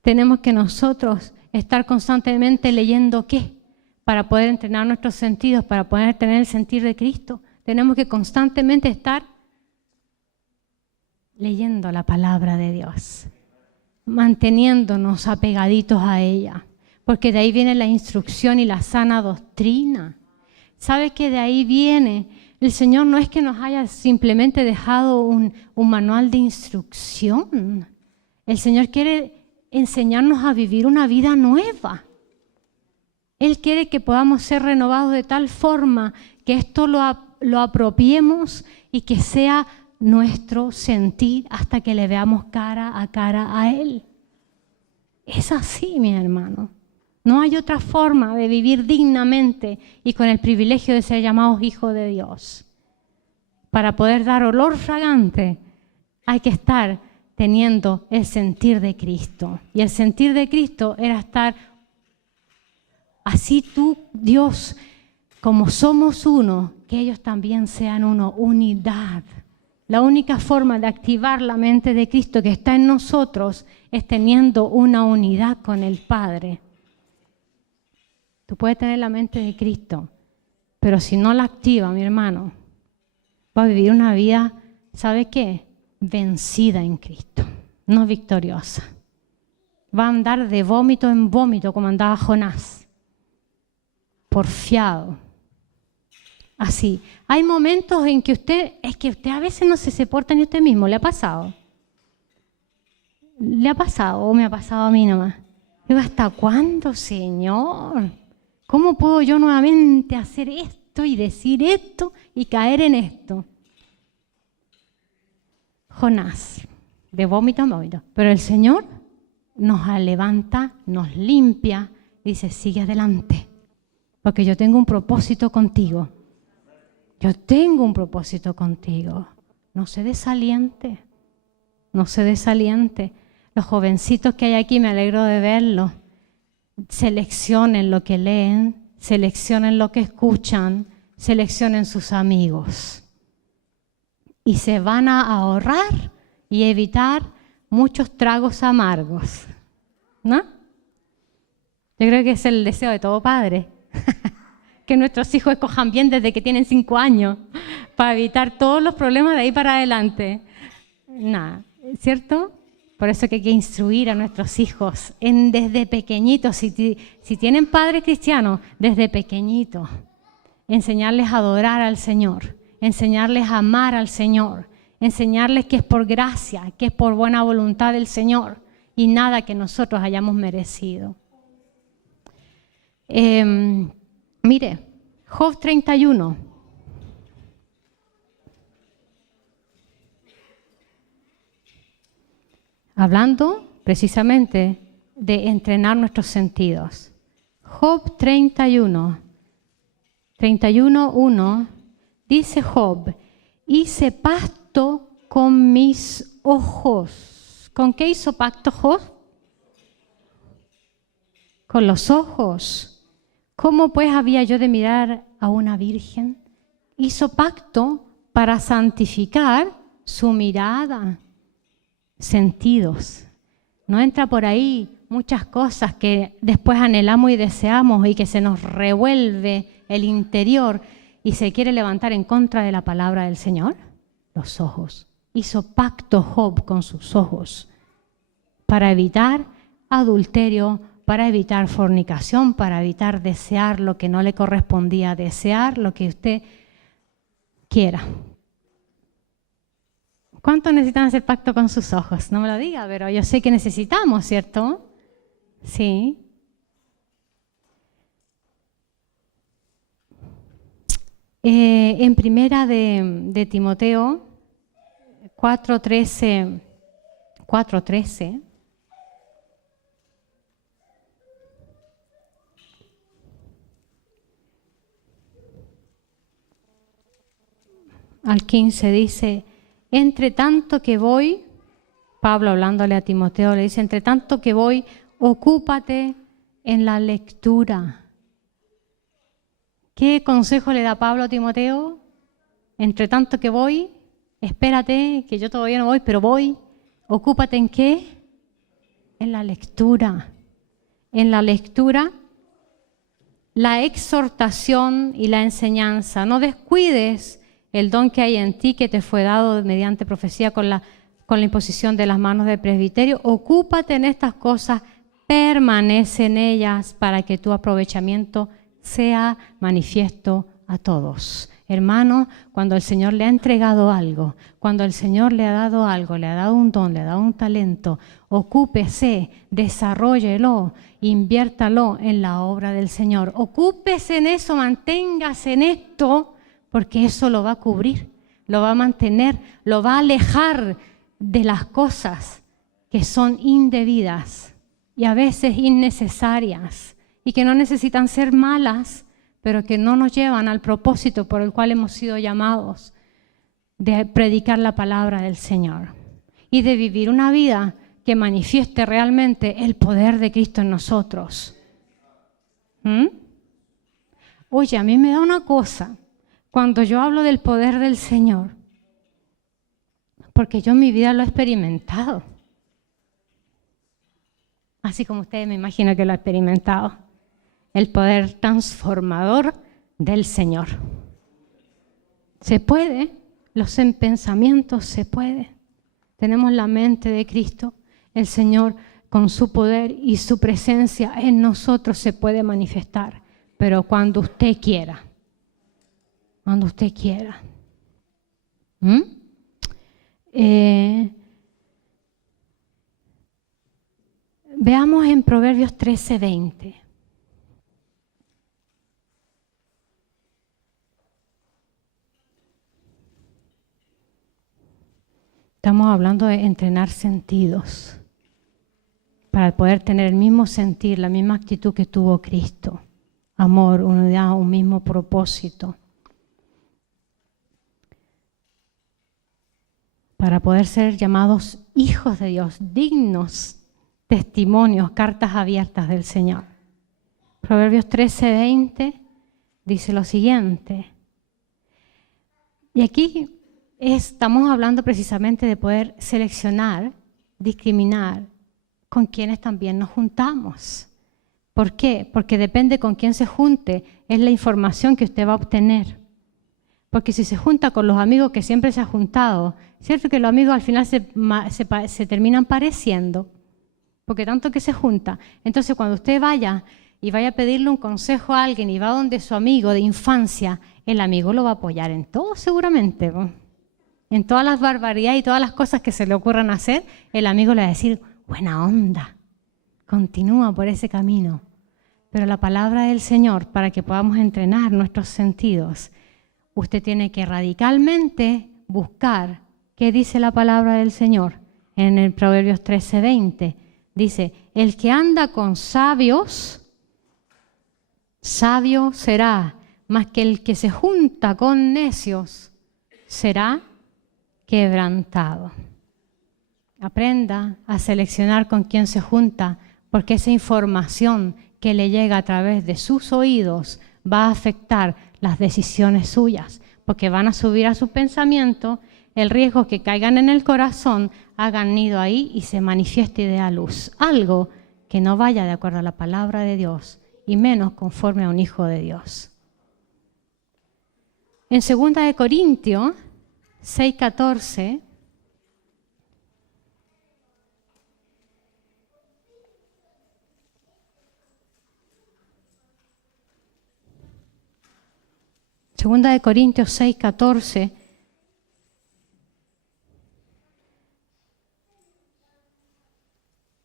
Tenemos que nosotros estar constantemente leyendo ¿qué? Para poder entrenar nuestros sentidos, para poder tener el sentir de Cristo. Tenemos que constantemente estar leyendo la palabra de Dios, manteniéndonos apegaditos a ella, porque de ahí viene la instrucción y la sana doctrina. ¿Sabe que de ahí viene? El Señor no es que nos haya simplemente dejado un manual de instrucción. El Señor quiere enseñarnos a vivir una vida nueva. Él quiere que podamos ser renovados de tal forma que esto lo apropiemos y que sea nuestro sentir hasta que le veamos cara a Él. Es así, mi hermano. No hay otra forma de vivir dignamente y con el privilegio de ser llamados hijos de Dios. Para poder dar olor fragante hay que estar teniendo el sentir de Cristo. Y el sentir de Cristo era estar así tú, Dios, como somos uno, que ellos también sean uno, unidad. La única forma de activar la mente de Cristo que está en nosotros es teniendo una unidad con el Padre. Tú puedes tener la mente de Cristo, pero si no la activa, mi hermano, va a vivir una vida, ¿sabe qué? Vencida en Cristo, no victoriosa. Va a andar de vómito en vómito como andaba Jonás, porfiado. Así. Hay momentos en que usted a veces no se soporta ni usted mismo. ¿Le ha pasado? ¿Le ha pasado o me ha pasado a mí nomás? Digo, ¿hasta cuándo, Señor? ¿Cómo puedo yo nuevamente hacer esto y decir esto y caer en esto? Jonás, de vómito en vómito. Pero el Señor nos levanta, nos limpia, dice, sigue adelante, porque yo tengo un propósito contigo. Yo tengo un propósito contigo. No se desaliente. No se desaliente. Los jovencitos que hay aquí, me alegro de verlos. Seleccionen lo que leen, seleccionen lo que escuchan, seleccionen sus amigos. Y se van a ahorrar y evitar muchos tragos amargos. ¿No? Yo creo que es el deseo de todo padre. que nuestros hijos escojan bien desde que tienen 5 años para evitar todos los problemas de ahí para adelante. Nada, ¿cierto? Por eso que hay que instruir a nuestros hijos desde pequeñitos. Si tienen padres cristianos, desde pequeñitos, enseñarles a adorar al Señor, enseñarles a amar al Señor, enseñarles que es por gracia, que es por buena voluntad del Señor y nada que nosotros hayamos merecido. Mire, Job 31. Hablando precisamente de entrenar nuestros sentidos. Job 31, 31:1 dice Job: hice pacto con mis ojos. ¿Con qué hizo pacto Job? Con los ojos. ¿Cómo pues había yo de mirar a una virgen? Hizo pacto para santificar su mirada. Sentidos. No entra por ahí muchas cosas que después anhelamos y deseamos y que se nos revuelve el interior y se quiere levantar en contra de la palabra del Señor. Los ojos. Hizo pacto Job con sus ojos para evitar adulterio, para evitar fornicación, para evitar desear lo que no le correspondía, desear lo que usted quiera. ¿Cuántos necesitan hacer pacto con sus ojos? No me lo diga, pero yo sé que necesitamos, ¿cierto? Sí. En primera de Timoteo 4:13, al 15 dice: entre tanto que voy, Pablo hablándole a Timoteo le dice: entre tanto que voy, ocúpate en la lectura. ¿Qué consejo le da Pablo a Timoteo? Entre tanto que voy, espérate, que yo todavía no voy, pero voy. ¿Ocúpate en qué? En la lectura. En la lectura, la exhortación y la enseñanza. No descuides el don que hay en ti, que te fue dado mediante profecía con la imposición de las manos del presbiterio. Ocúpate en estas cosas, permanece en ellas para que tu aprovechamiento sea manifiesto a todos. Hermano, cuando el Señor le ha entregado algo, cuando el Señor le ha dado algo, le ha dado un don, le ha dado un talento, ocúpese, desarróllelo, inviértalo en la obra del Señor. Ocúpese en eso, manténgase en esto, porque eso lo va a cubrir, lo va a mantener, lo va a alejar de las cosas que son indebidas y a veces innecesarias y que no necesitan ser malas, pero que no nos llevan al propósito por el cual hemos sido llamados de predicar la palabra del Señor y de vivir una vida que manifieste realmente el poder de Cristo en nosotros. Oye, a mí me da una cosa cuando yo hablo del poder del Señor, porque yo en mi vida lo he experimentado, así como ustedes me imagino que lo he experimentado, el poder transformador del Señor. Se puede, los pensamientos se puede. Tenemos la mente de Cristo, el Señor con su poder y su presencia en nosotros se puede manifestar, pero cuando usted quiera. Cuando usted quiera. Veamos en Proverbios 13:20. Estamos hablando de entrenar sentidos para poder tener el mismo sentir, la misma actitud que tuvo Cristo. Amor, unidad, un mismo propósito. Para poder ser llamados hijos de Dios, dignos testimonios, cartas abiertas del Señor. Proverbios 13:20 dice lo siguiente. Y aquí estamos hablando precisamente de poder seleccionar, discriminar con quienes también nos juntamos. ¿Por qué? Porque depende con quién se junte, es la información que usted va a obtener. Porque si se junta con los amigos que siempre se ha juntado, cierto que los amigos al final se terminan pareciendo, porque tanto que se junta. Entonces cuando usted vaya y vaya a pedirle un consejo a alguien y va donde su amigo de infancia, el amigo lo va a apoyar en todo seguramente, ¿no? En todas las barbaridades y todas las cosas que se le ocurran hacer, el amigo le va a decir, buena onda, continúa por ese camino. Pero la palabra del Señor, para que podamos entrenar nuestros sentidos, usted tiene que radicalmente buscar qué dice la palabra del Señor. En el Proverbios 13:20 dice, el que anda con sabios, sabio será, mas que el que se junta con necios será quebrantado. Aprenda a seleccionar con quién se junta, porque esa información que le llega a través de sus oídos va a afectar las decisiones suyas, porque van a subir a su pensamiento, el riesgo es que caigan en el corazón, hagan nido ahí y se manifieste y dé a luz algo que no vaya de acuerdo a la palabra de Dios y menos conforme a un hijo de Dios. En 2 Corintios 6:14 2 Corintios 6:14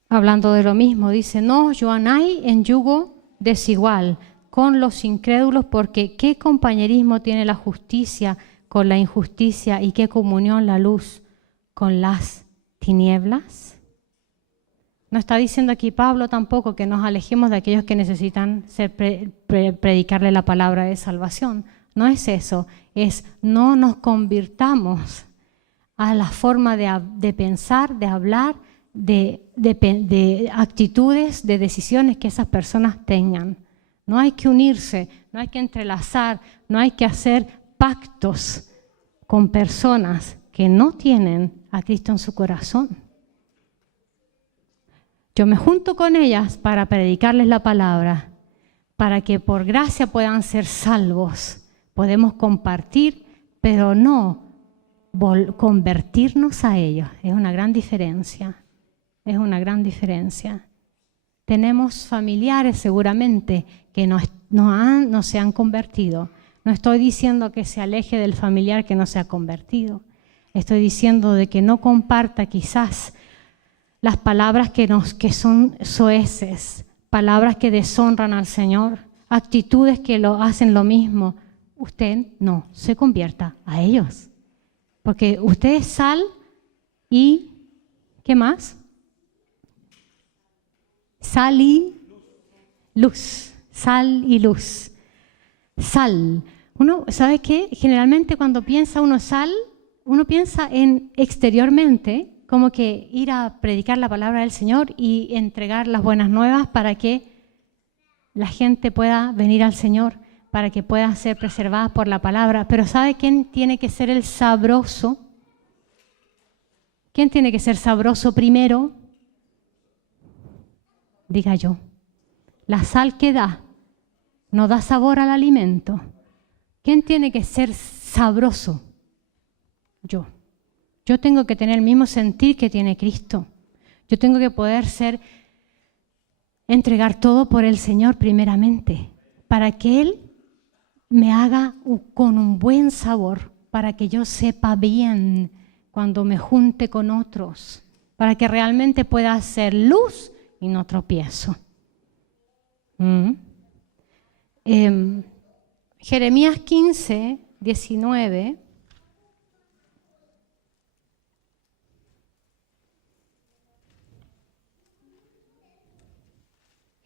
hablando de lo mismo, dice, no os joanáis en yugo desigual con los incrédulos, porque ¿qué compañerismo tiene la justicia con la injusticia y qué comunión la luz con las tinieblas? No está diciendo aquí Pablo tampoco que nos alejemos de aquellos que necesitan predicarle la palabra de salvación. No es eso, es no nos convirtamos a la forma de pensar, de hablar, de actitudes, de decisiones que esas personas tengan. No hay que unirse, no hay que entrelazar, no hay que hacer pactos con personas que no tienen a Cristo en su corazón. Yo me junto con ellas para predicarles la palabra, para que por gracia puedan ser salvos. Podemos compartir, pero no convertirnos a ellos. Es una gran diferencia. Es una gran diferencia. Tenemos familiares seguramente que no se han convertido. No estoy diciendo que se aleje del familiar que no se ha convertido. Estoy diciendo de que no comparta quizás las palabras que son soeces, palabras que deshonran al Señor, actitudes que hacen lo mismo. Usted no se convierta a ellos. Porque usted es sal y, ¿qué más? Sal y luz. Sal y luz. Sal. Uno, ¿sabe qué? Generalmente cuando piensa uno sal, uno piensa en exteriormente, como que ir a predicar la palabra del Señor y entregar las buenas nuevas para que la gente pueda venir al Señor, para que pueda ser preservada por la palabra. Pero ¿sabe quién tiene que ser el sabroso? ¿Quién tiene que ser sabroso primero? Diga yo. La sal que da, no da sabor al alimento. ¿Quién tiene que ser sabroso? Yo. Yo tengo que tener el mismo sentir que tiene Cristo. Yo tengo que poder entregar todo por el Señor primeramente, para que Él me haga con un buen sabor, para que yo sepa bien cuando me junte con otros, para que realmente pueda hacer luz y no tropiezo. Jeremías 15:19.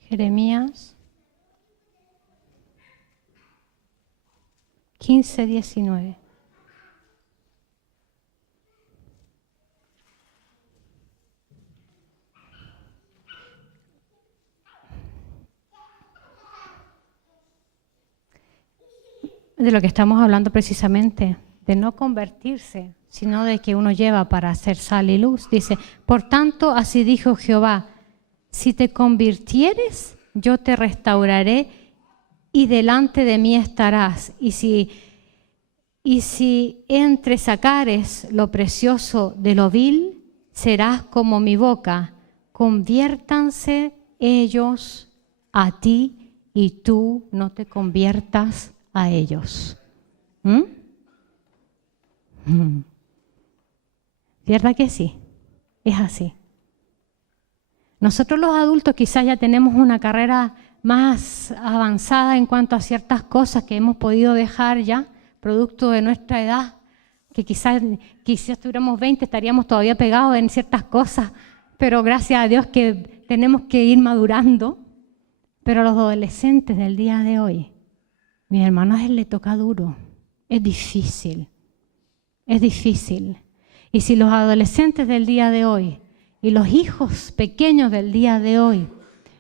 Jeremías 15:19. De lo que estamos hablando precisamente, de no convertirse, sino de que uno lleva para hacer sal y luz. Dice, por tanto, así dijo Jehová, si te convirtieres yo te restauraré y delante de mí estarás. Y si entresacares lo precioso de lo vil, serás como mi boca. Conviértanse ellos a ti y tú no te conviertas a ellos. ¿Verdad que sí? Es así. Nosotros los adultos quizás ya tenemos una carrera más avanzada en cuanto a ciertas cosas que hemos podido dejar ya, producto de nuestra edad, que quizás tuviéramos 20 estaríamos todavía pegados en ciertas cosas, pero gracias a Dios que tenemos que ir madurando. Pero a los adolescentes del día de hoy, mis hermanos, a él le toca duro, es difícil. Y si los adolescentes del día de hoy y los hijos pequeños del día de hoy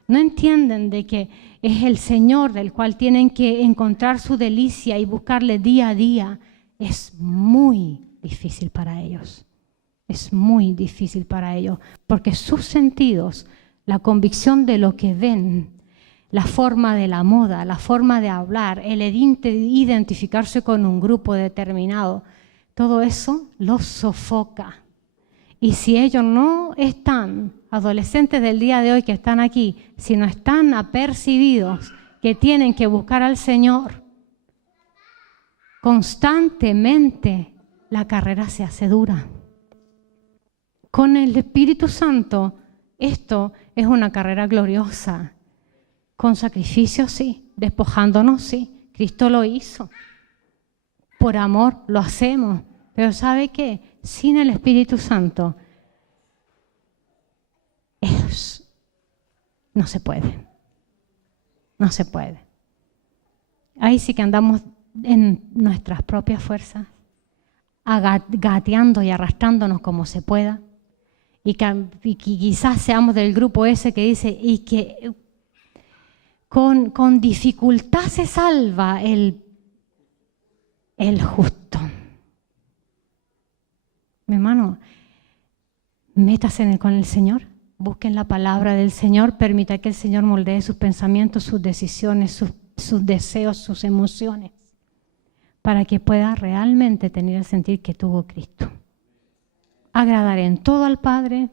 no entienden de que es el Señor del cual tienen que encontrar su delicia y buscarle día a día, es muy difícil para ellos. Es muy difícil para ellos, porque sus sentidos, la convicción de lo que ven, la forma de la moda, la forma de hablar, el identificarse con un grupo determinado, todo eso los sofoca. Y si ellos no están, adolescentes del día de hoy que están aquí, si no están apercibidos que tienen que buscar al Señor, constantemente la carrera se hace dura. Con el Espíritu Santo, esto es una carrera gloriosa. Con sacrificio, sí. Despojándonos, sí. Cristo lo hizo. Por amor lo hacemos. Pero ¿sabe qué? Sin el Espíritu Santo no se puede. No se puede. Ahí sí que andamos en nuestras propias fuerzas, gateando y arrastrándonos como se pueda. Y quizás seamos del grupo ese que dice, y que con dificultad se salva el justo. Mi hermano, métase con el Señor, busquen la palabra del Señor, permita que el Señor moldee sus pensamientos, sus decisiones, sus deseos, sus emociones, para que pueda realmente tener el sentir que tuvo Cristo. Agradar en todo al Padre,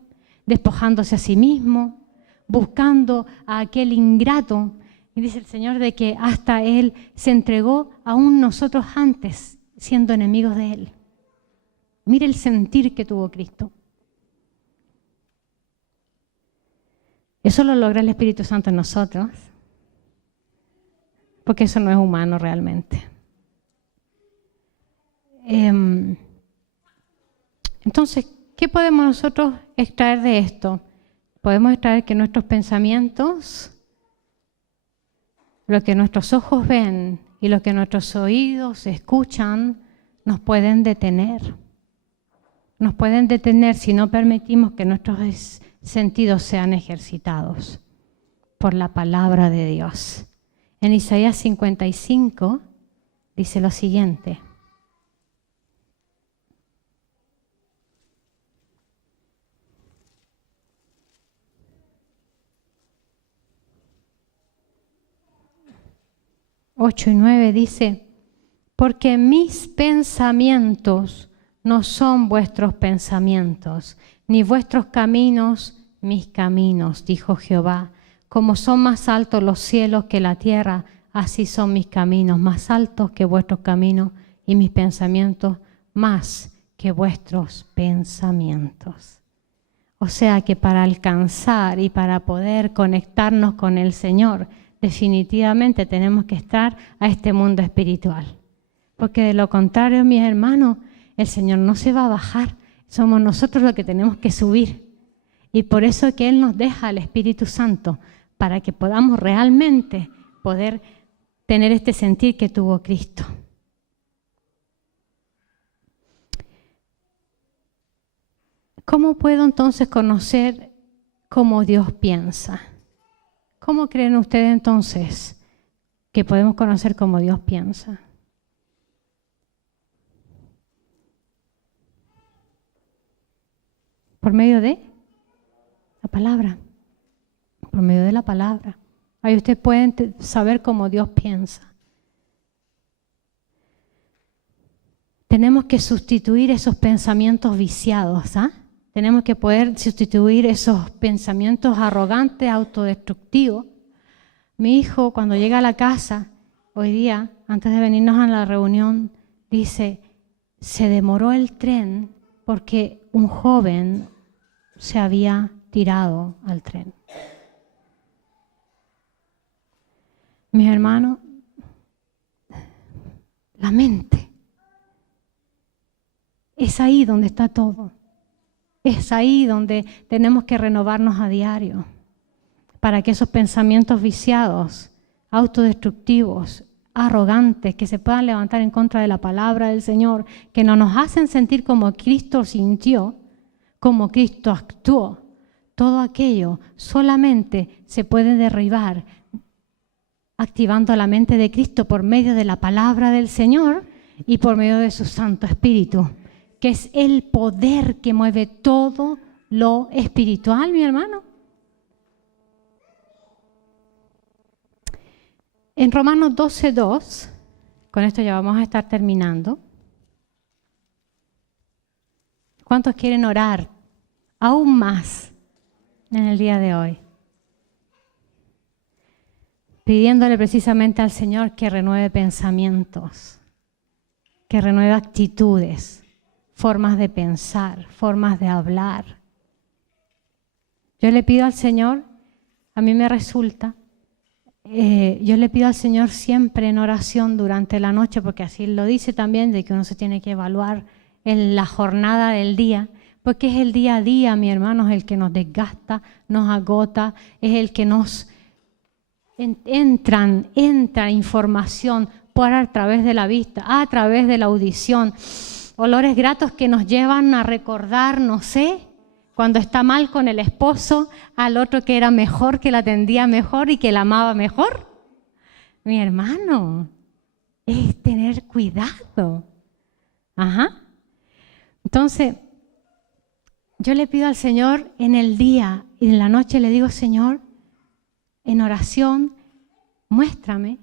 despojándose a sí mismo, buscando a aquel ingrato. Y dice el Señor de que hasta Él se entregó aún nosotros antes, siendo enemigos de Él. Mire el sentir que tuvo Cristo. Eso lo logra el Espíritu Santo en nosotros, porque eso no es humano realmente. Entonces, ¿qué podemos nosotros extraer de esto? Podemos extraer que nuestros pensamientos, lo que nuestros ojos ven y lo que nuestros oídos escuchan, nos pueden detener. Nos pueden detener si no permitimos que nuestros sentidos sean ejercitados por la palabra de Dios. En Isaías 55 dice lo siguiente. Ocho y 9 dice, porque mis pensamientos no son vuestros pensamientos, ni vuestros caminos mis caminos, dijo Jehová. Como son más altos los cielos que la tierra, así son mis caminos más altos que vuestros caminos y mis pensamientos más que vuestros pensamientos. O sea que para alcanzar y para poder conectarnos con el Señor, definitivamente tenemos que estar a este mundo espiritual. Porque de lo contrario, mis hermanos, el Señor no se va a bajar. Somos nosotros los que tenemos que subir. Y por eso es que Él nos deja al Espíritu Santo, para que podamos realmente poder tener este sentir que tuvo Cristo. ¿Cómo puedo entonces conocer cómo Dios piensa? ¿Cómo creen ustedes entonces que podemos conocer cómo Dios piensa? Por medio de la palabra. Por medio de la palabra. Ahí ustedes pueden saber cómo Dios piensa. Tenemos que sustituir esos pensamientos viciados, ¿ah? Tenemos que poder sustituir esos pensamientos arrogantes, autodestructivos. Mi hijo, cuando llega a la casa, hoy día, antes de venirnos a la reunión, dice, se demoró el tren porque un joven se había tirado al tren. Mis hermanos, la mente. Es ahí donde está todo. Es ahí donde tenemos que renovarnos a diario para que esos pensamientos viciados, autodestructivos, arrogantes, que se puedan levantar en contra de la palabra del Señor, que no nos hacen sentir como Cristo sintió, como Cristo actuó, todo aquello solamente se puede derribar activando la mente de Cristo por medio de la palabra del Señor y por medio de su Santo Espíritu, que es el poder que mueve todo lo espiritual, mi hermano. En Romanos 12:2, con esto ya vamos a estar terminando. ¿Cuántos quieren orar aún más en el día de hoy? Pidiéndole precisamente al Señor que renueve pensamientos, que renueve actitudes, formas de pensar, formas de hablar. Yo le pido al Señor, a mí me resulta, yo le pido al Señor siempre en oración durante la noche, porque así lo dice también, de que uno se tiene que evaluar en la jornada del día, porque es el día a día, mi hermano, es el que nos desgasta, nos agota, es el que nos entra información por a través de la vista, a través de la audición, olores gratos que nos llevan a recordar, no sé, cuando está mal con el esposo, al otro que era mejor, que la atendía mejor y que la amaba mejor. Mi hermano, es tener cuidado. Ajá. Entonces, yo le pido al Señor en el día y en la noche le digo, Señor, en oración, muéstrame.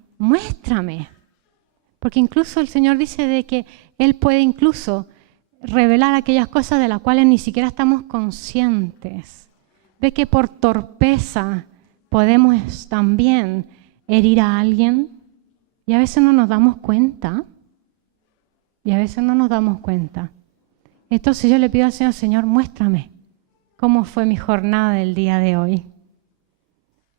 Porque incluso el Señor dice de que Él puede incluso revelar aquellas cosas de las cuales ni siquiera estamos conscientes. Ve que por torpeza podemos también herir a alguien y a veces no nos damos cuenta. Entonces yo le pido al Señor, Señor, muéstrame cómo fue mi jornada del día de hoy.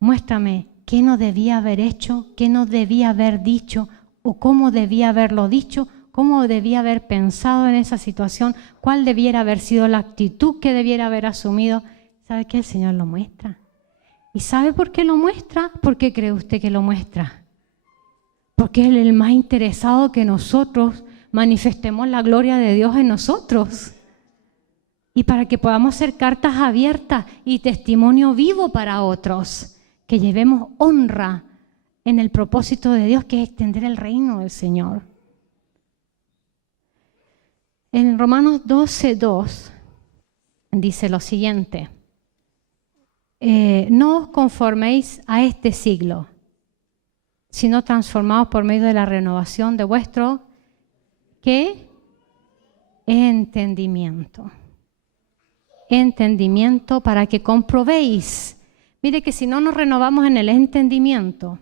Muéstrame qué no debía haber hecho, qué no debía haber dicho o cómo debía haberlo dicho, cómo debía haber pensado en esa situación, cuál debiera haber sido la actitud que debiera haber asumido. ¿Sabe qué? El Señor lo muestra. ¿Y sabe por qué lo muestra? ¿Por qué cree usted que lo muestra? Porque Él es el más interesado que nosotros manifestemos la gloria de Dios en nosotros. Y para que podamos ser cartas abiertas y testimonio vivo para otros, que llevemos honra en el propósito de Dios, que es extender el reino del Señor. En Romanos 12:2 dice lo siguiente, no os conforméis a este siglo, sino transformaos por medio de la renovación de vuestro, ¿qué? Entendimiento. Entendimiento para que comprobéis. Mire que si no nos renovamos en el entendimiento,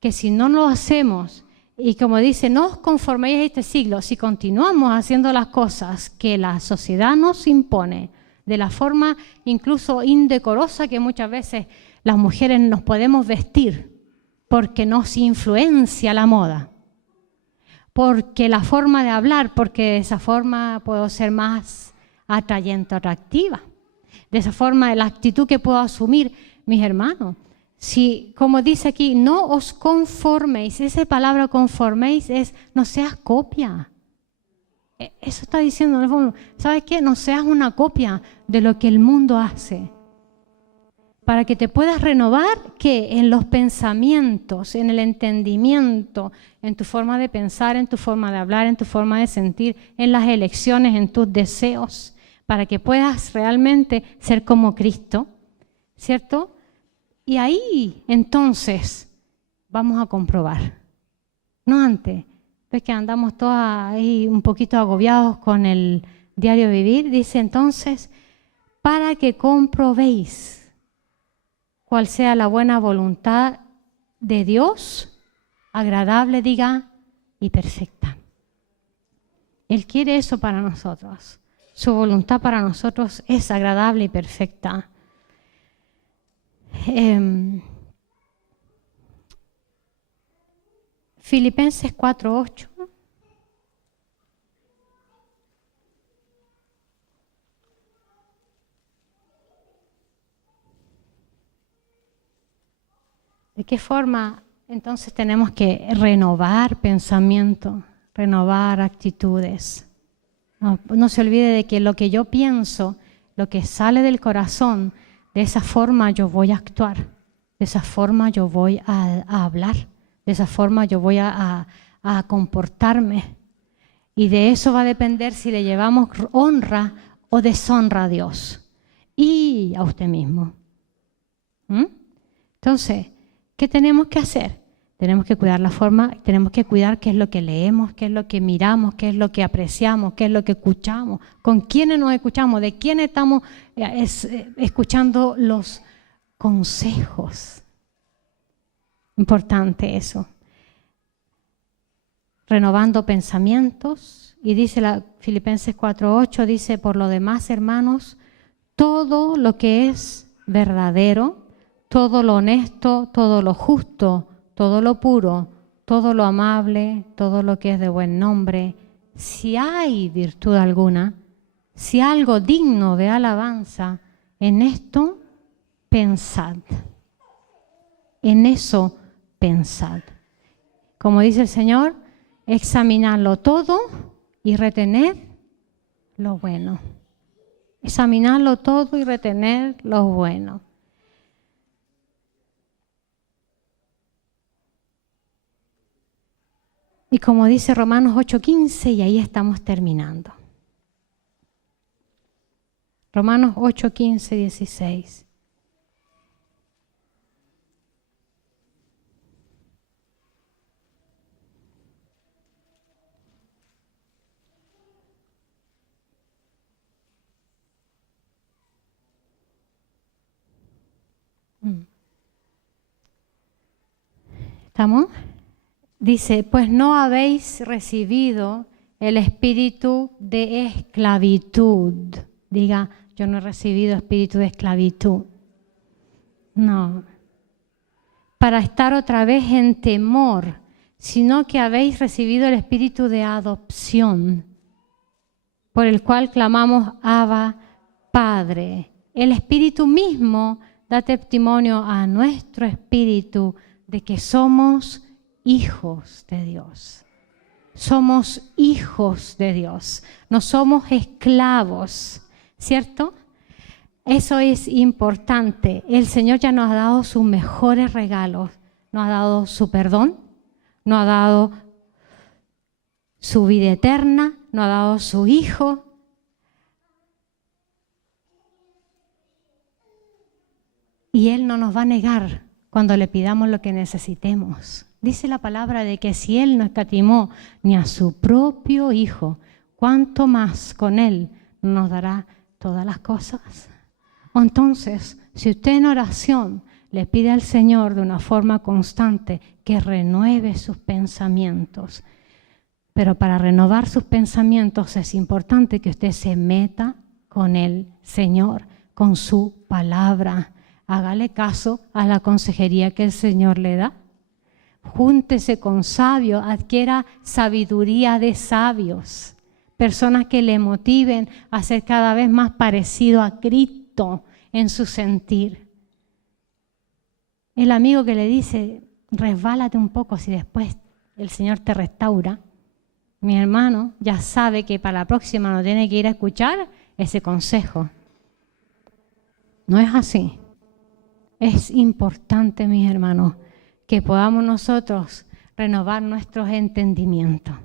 que si no lo hacemos, y como dice, no os conforméis a este siglo, si continuamos haciendo las cosas que la sociedad nos impone, de la forma incluso indecorosa que muchas veces las mujeres nos podemos vestir, porque nos influencia la moda, porque la forma de hablar, porque de esa forma puedo ser más atrayente, atractiva, de esa forma la actitud que puedo asumir. Mis hermanos, si, como dice aquí, no os conforméis, esa palabra conforméis es no seas copia. Eso está diciendo, ¿sabes qué? No seas una copia de lo que el mundo hace. Para que te puedas renovar, ¿qué? En los pensamientos, en el entendimiento, en tu forma de pensar, en tu forma de hablar, en tu forma de sentir, en las elecciones, en tus deseos, para que puedas realmente ser como Cristo, ¿cierto? Y ahí entonces vamos a comprobar. No antes. Ves que andamos todos ahí un poquito agobiados con el diario vivir. Dice entonces, para que comprobéis cuál sea la buena voluntad de Dios, agradable, diga, y perfecta. Él quiere eso para nosotros. Su voluntad para nosotros es agradable y perfecta. Filipenses 4:8. ¿De qué forma entonces tenemos que renovar pensamiento, renovar actitudes? No se olvide de que lo que yo pienso, lo que sale del corazón, de esa forma yo voy a actuar, de esa forma yo voy a hablar, de esa forma yo voy a comportarme. Y de eso va a depender si le llevamos honra o deshonra a Dios y a usted mismo. Entonces, ¿qué tenemos que hacer? Tenemos que cuidar la forma, tenemos que cuidar qué es lo que leemos, qué es lo que miramos, qué es lo que apreciamos, qué es lo que escuchamos, con quiénes nos escuchamos, de quién estamos escuchando los consejos. Importante eso. Renovando pensamientos. Y dice Filipenses 4:8, dice, por lo demás, hermanos, todo lo que es verdadero, todo lo honesto, todo lo justo, todo lo puro, todo lo amable, todo lo que es de buen nombre, si hay virtud alguna, si algo digno de alabanza, en esto pensad. En eso pensad. Como dice el Señor, examinadlo todo y retened lo bueno. Examinarlo todo y retener lo bueno. Y como dice Romanos 8:15, y ahí estamos terminando. Romanos 8:15, 16. ¿Estamos? Dice, pues no habéis recibido el espíritu de esclavitud. Diga, yo no he recibido espíritu de esclavitud. No. Para estar otra vez en temor, sino que habéis recibido el espíritu de adopción, por el cual clamamos, Abba, Padre. El espíritu mismo da testimonio a nuestro espíritu de que somos hijos de Dios. Somos hijos de Dios, no somos esclavos, ¿cierto? Eso es importante. El Señor ya nos ha dado sus mejores regalos. Nos ha dado su perdón, nos ha dado su vida eterna, nos ha dado su Hijo. Y Él no nos va a negar cuando le pidamos lo que necesitemos. Dice la palabra de que si Él no escatimó ni a su propio Hijo, ¿cuánto más con Él nos dará todas las cosas? Entonces, si usted en oración le pide al Señor de una forma constante que renueve sus pensamientos, pero para renovar sus pensamientos es importante que usted se meta con el Señor, con su palabra. Hágale caso a la consejería que el Señor le da. Júntese con sabios, adquiera sabiduría de sabios, personas que le motiven a ser cada vez más parecido a Cristo en su sentir. El amigo que le dice, resbálate un poco si después el Señor te restaura. Mi hermano ya sabe que para la próxima no tiene que ir a escuchar ese consejo. No es así. Es importante, mis hermanos, que podamos nosotros renovar nuestros entendimientos,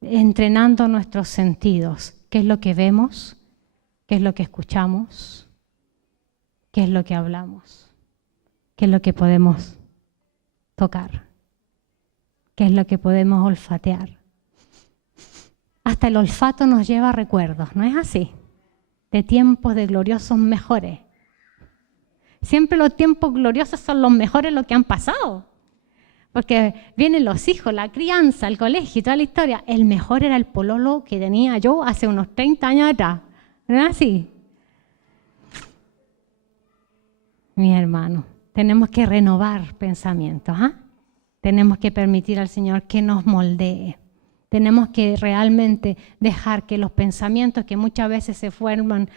entrenando nuestros sentidos. ¿Qué es lo que vemos? ¿Qué es lo que escuchamos? ¿Qué es lo que hablamos? qué es lo que podemos tocar, qué es lo que podemos olfatear. Hasta el olfato nos lleva a recuerdos, ¿no es así? De tiempos de gloriosos mejores. Siempre los tiempos gloriosos son los mejores los que han pasado. Porque vienen los hijos, la crianza, el colegio y toda la historia. El mejor era el pololo que tenía yo hace unos 30 años atrás. ¿No es así? Mis hermanos, tenemos que renovar pensamientos. Tenemos que permitir al Señor que nos moldee. Tenemos que realmente dejar que los pensamientos que muchas veces se forman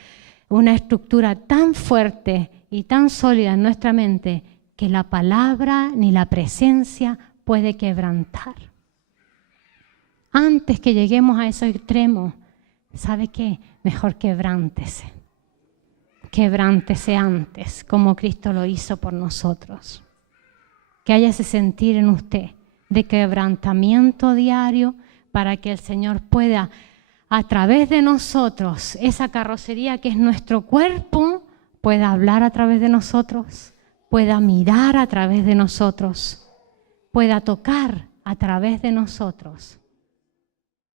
una estructura tan fuerte y tan sólida en nuestra mente que la palabra ni la presencia puede quebrantar. Antes que lleguemos a esos extremos, ¿sabe qué? Mejor quebrántese. Quebrántese antes, como Cristo lo hizo por nosotros. Que haya ese sentir en usted de quebrantamiento diario para que el Señor pueda, a través de nosotros, esa carrocería que es nuestro cuerpo, pueda hablar a través de nosotros, pueda mirar a través de nosotros, pueda tocar a través de nosotros